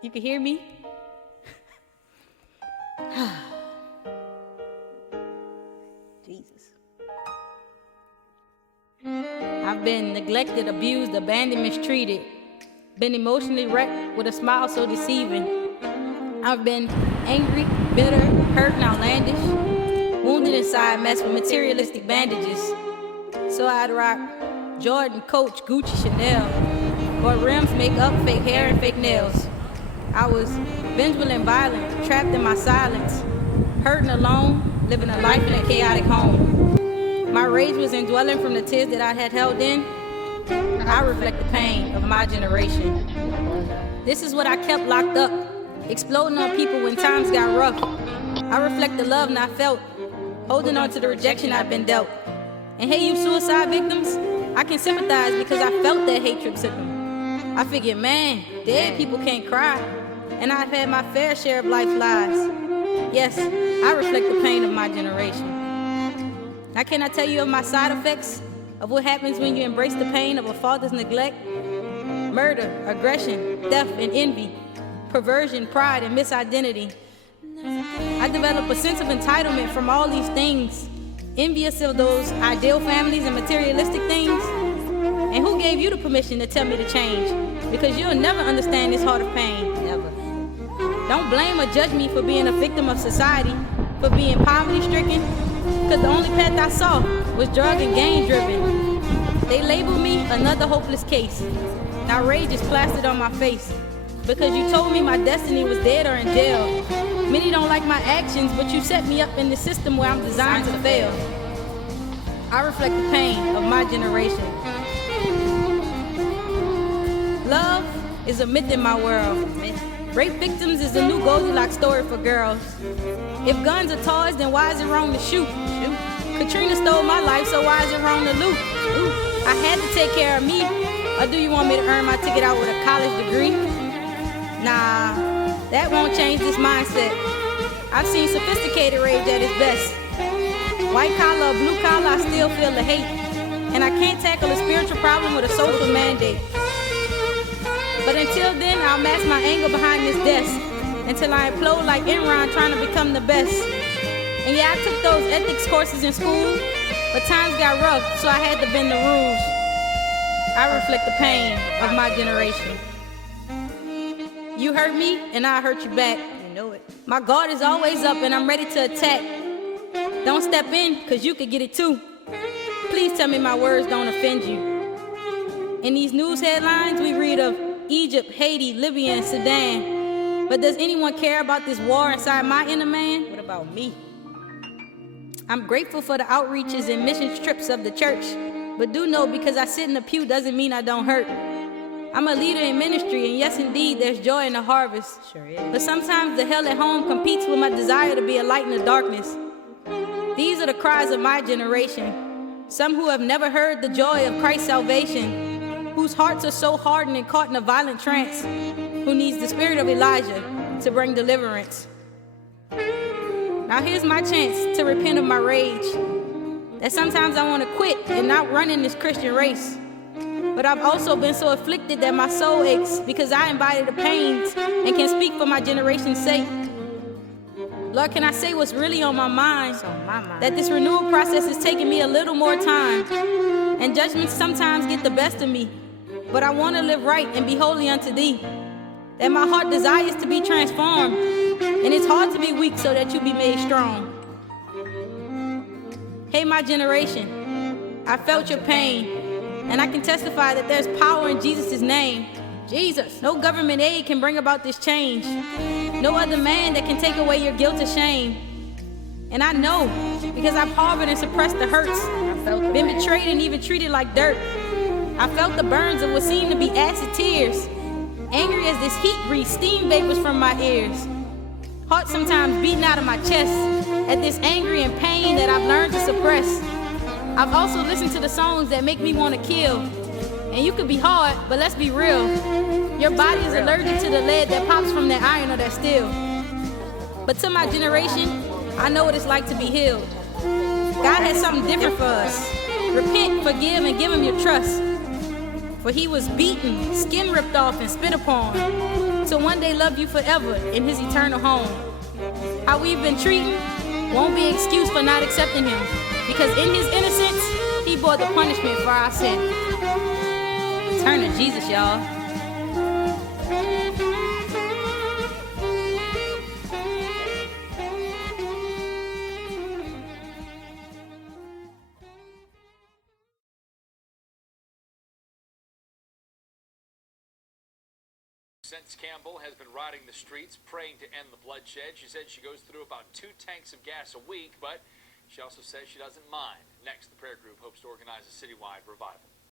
You can hear me? Jesus. I've been neglected, abused, abandoned, mistreated. Been emotionally wrecked with a smile so deceiving. I've been angry, bitter, hurt, and outlandish. Wounded inside, messed with materialistic bandages. So I'd rock Jordan, Coach, Gucci, Chanel. Or rims, makeup, fake hair, and fake nails. I was vengeful and violent, trapped in my silence. Hurting alone, living a life in a chaotic home. My rage was indwelling from the tears that I had held in. I reflect the pain of my generation. This is what I kept locked up, exploding on people when times got rough. I reflect the love I felt, holding on to the rejection I've been dealt. And hey, you suicide victims, I can sympathize because I felt that hatred took them. I figured, man, dead people can't cry. And I've had my fair share of life's lies. Yes, I reflect the pain of my generation. Now can I tell you of my side effects of what happens when you embrace the pain of a father's neglect? Murder, aggression, theft, and envy, perversion, pride, and misidentity. I develop a sense of entitlement from all these things, envious of those ideal families and materialistic things. And who gave you the permission to tell me to change? Because you'll never understand this heart of pain, never. Don't blame or judge me for being a victim of society, for being poverty-stricken, because the only path I saw was drug and gang-driven. They labeled me another hopeless case. Now rage is plastered on my face, because you told me my destiny was dead or in jail. Many don't like my actions, but you set me up in the system where I'm designed to fail. I reflect the pain of my generation. Love is a myth in my world. Rape victims is a new Goldilocks story for girls. If guns are toys, then why is it wrong to shoot? Katrina stole my life, so why is it wrong to loot? I had to take care of me, or do you want me to earn my ticket out with a college degree? Nah, that won't change this mindset. I've seen sophisticated rage at its best. White collar or blue collar, I still feel the hate. And I can't tackle a spiritual problem with a social mandate. But until then, I'll mask my anger behind this desk until I implode like Enron trying to become the best. And yeah, I took those ethics courses in school, but times got rough, so I had to bend the rules. I reflect the pain of my generation. You hurt me, and I hurt you back. You know it. My guard is always up, and I'm ready to attack. Don't step in, cause you could get it too. Please tell me my words don't offend you. In these news headlines, we read of Egypt, Haiti, Libya, and Sudan. But does anyone care about this war inside my inner man? What about me? I'm grateful for the outreaches and mission trips of the church, but do know because I sit in the pew doesn't mean I don't hurt. I'm a leader in ministry, and yes, indeed, there's joy in the harvest. Sure is. But sometimes the hell at home competes with my desire to be a light in the darkness. These are the cries of my generation. Some who have never heard the joy of Christ's salvation, whose hearts are so hardened and caught in a violent trance, who needs the spirit of Elijah to bring deliverance. Now here's my chance to repent of my rage, that sometimes I want to quit and not run in this Christian race. But I've also been so afflicted that my soul aches because I embody the pains and can speak for my generation's sake. Lord, can I say what's really on my mind? That this renewal process is taking me a little more time, and judgments sometimes get the best of me. But I want to live right and be holy unto thee, that my heart desires to be transformed, and it's hard to be weak so that you be made strong. Hey, my generation, I felt your pain, and I can testify that there's power in Jesus' name. Jesus, no government aid can bring about this change. No other man that can take away your guilt or shame. And I know, because I've harbored and suppressed the hurts, been betrayed and even treated like dirt. I felt the burns of what seemed to be acid tears, angry as this heat breathes steam vapors from my ears. Heart sometimes beating out of my chest at this angry and pain that I've learned to suppress. I've also listened to the songs that make me want to kill. And you can be hard, but let's be real. Your body is allergic to the lead that pops from that iron or that steel. But to my generation, I know what it's like to be healed. God has something different for us. Repent, forgive, and give him your trust. For he was beaten, skin ripped off, and spit upon, to one day love you forever in his eternal home. How we've been treating won't be an excuse for not accepting him, because in his innocence, he bore the punishment for our sin. Turn to Jesus, y'all. Since Campbell has been riding the streets praying to end the bloodshed. She said she goes through about 2 tanks of gas a week, but she also says she doesn't mind. Next, the prayer group hopes to organize a citywide revival.